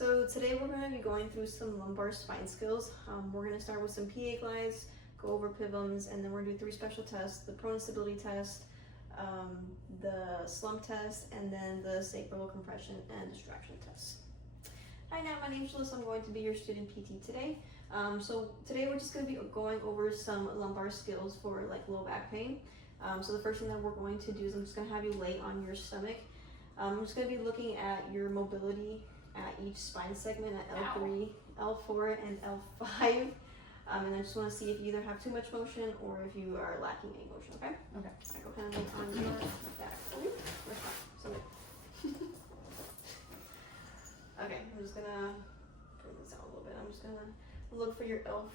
So today we're going to be going through some lumbar spine skills. We're going to start with some PA glides, go over PIVMs, and then we're going to do 3 special tests: the prone stability test, the slump test, and then the sacral compression and distraction test. Hi, now my name's Liz. I'm going to be your student PT today. So today we're just going to be going over some lumbar skills for like low back pain. So the first thing that we're going to do is I'm just going to have you lay on your stomach. I'm just going to be looking at your mobility at each spine segment at L3, L4, and L5. And I just want to see if you either have too much motion or if you are lacking any motion, okay? Okay. All right, go ahead and lay on your back. Okay, I'm just gonna bring this out a little bit. I'm just gonna look for your L4.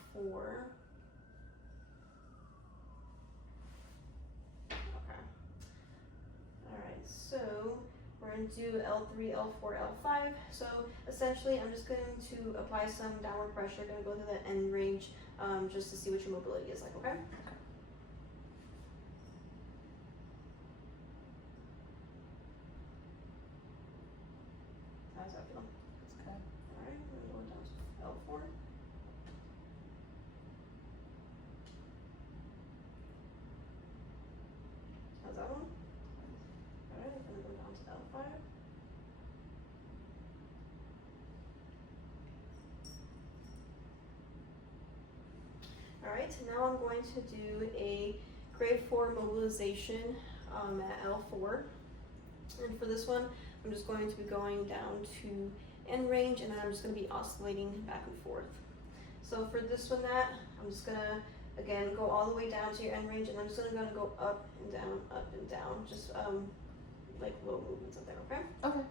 Okay. Alright, so we're gonna do L3, L4, L5. So essentially I'm just going to apply some downward pressure. Gonna go through that end range just to see what your mobility is like, okay? How's that feel? It's good. Alright, we're going down to L4. How's that one? Alright, I'm gonna go down to L5. Alright, now I'm going to do a grade 4 mobilization at L4. And for this one, I'm just going to be going down to end range, and then I'm just going to be oscillating back and forth. So for this one, I'm just going to, again, go all the way down to your end range, and I'm just going to go up and down, just like little movements up there, okay? Okay.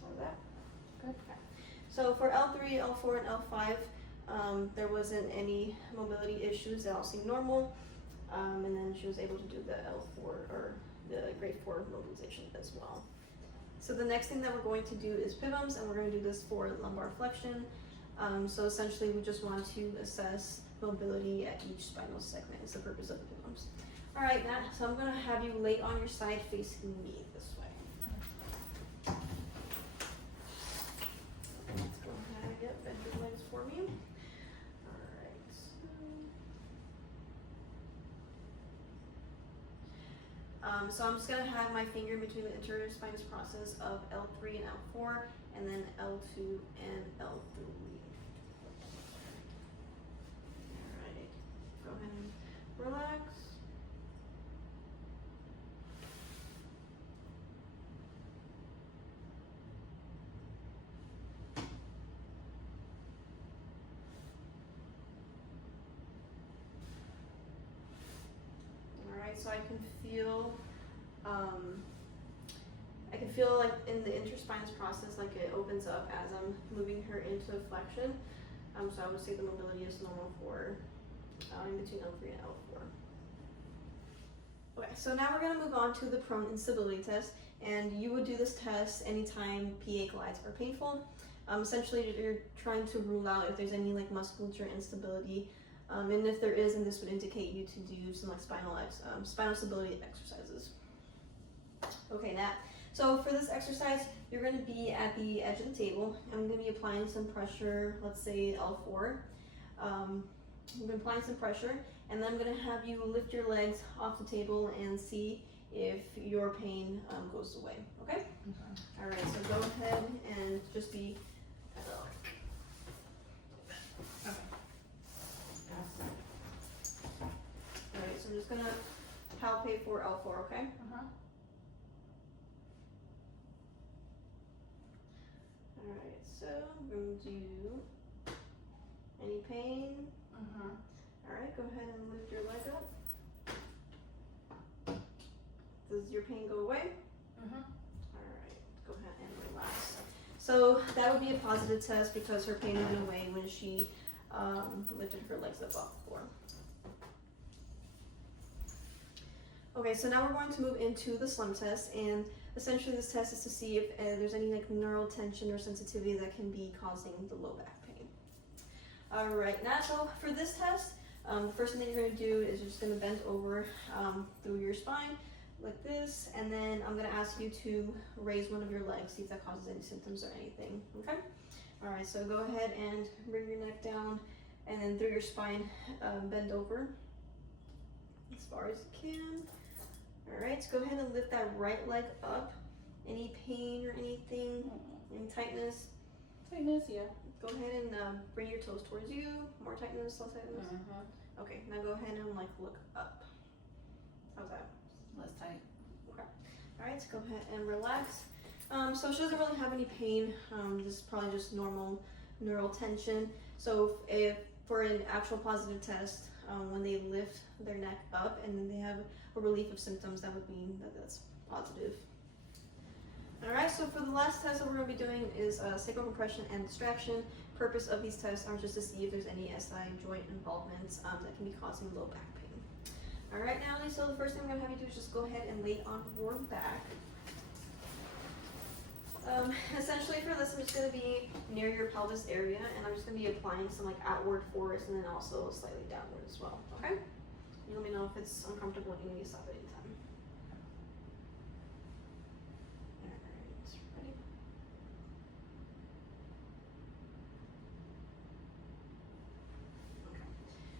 How's that? Good. Okay. So for L3, L4, and L5, there wasn't any mobility issues. They all seemed normal. And then she was able to do the L4 or the grade 4 mobilization as well. So the next thing that we're going to do is PIVMs, and we're going to do this for lumbar flexion. So essentially we just want to assess mobility at each spinal segment. Is the purpose of the PIVMs. All right, Nat, so I'm going to have you lay on your side facing me this way. Let's go ahead, yep, bend your legs for me. So I'm just going to have my finger between the anterior spinous process of L3 and L4, and then L2 and L3. Alright, go ahead and relax. Alright, so I can feel like in the interspinous process, like it opens up as I'm moving her into flexion. So I would say the mobility is normal for in between L3 and L4. Okay, so now we're going to move on to the prone instability test, and you would do this test anytime PA glides are painful. Essentially, you're trying to rule out if there's any like musculature instability, and if there is, then this would indicate you to do some like spinal stability exercises. Okay, Nat. So for this exercise, you're going to be at the edge of the table. I'm going to be applying some pressure, let's say L4. I'm going to be applying some pressure, and then I'm going to have you lift your legs off the table and see if your pain goes away, okay? All right, so go ahead and just be, okay. All right, so I'm just going to palpate for L4, okay? Alright, so I'm going to do any pain. Alright, go ahead and lift your leg up. Does your pain go away? Alright, go ahead and relax. So that would be a positive test because her pain went away when she lifted her legs up off the floor. Okay, so now we're going to move into the slump test, and essentially this test is to see if there's any like neural tension or sensitivity that can be causing the low back pain. All right, now so for this test, The first thing that you're going to do is you're just going to bend over through your spine like this, and then I'm going to ask you to raise one of your legs, see if that causes any symptoms or anything, okay? All right, so go ahead and bring your neck down, and then through your spine, bend over as far as you can. All right, so go ahead and lift that right leg up. Any pain or anything, any tightness? Tightness, yeah. Go ahead and bring your toes towards you. More tightness, less tightness? Okay, now go ahead and like look up. How's that? Less tight. Okay. All right, so go ahead and relax. So she doesn't really have any pain. This is probably just normal neural tension. So if for an actual positive test, when they lift their neck up and then they have a relief of symptoms, that would mean that that's positive. All right, so for the last test that we're going to be doing is sacral compression and distraction. Purpose of these tests are just to see if there's any SI joint involvements that can be causing low back pain. All right, Natalie, so the first thing I'm going to have you do is just go ahead and lay on your back. Essentially for this, I'm just going to be near your pelvis area, and I'm just going to be applying some like outward force and then also slightly downward as well, okay? You let me know if it's uncomfortable and you need to stop at any time.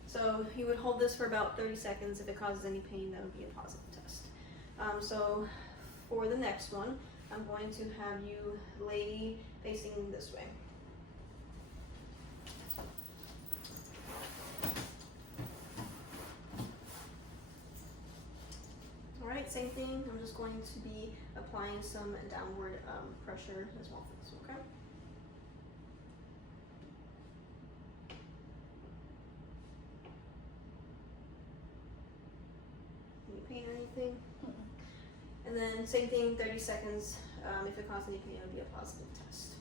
So you would hold this for about 30 seconds. If it causes any pain, that would be a positive test. So for the next one, I'm going to have you lay facing this way. All right, same thing. I'm just going to be applying some downward pressure as well for this, okay? Pain or anything. And then same thing, 30 seconds. If it causes any pain, it would be a positive test.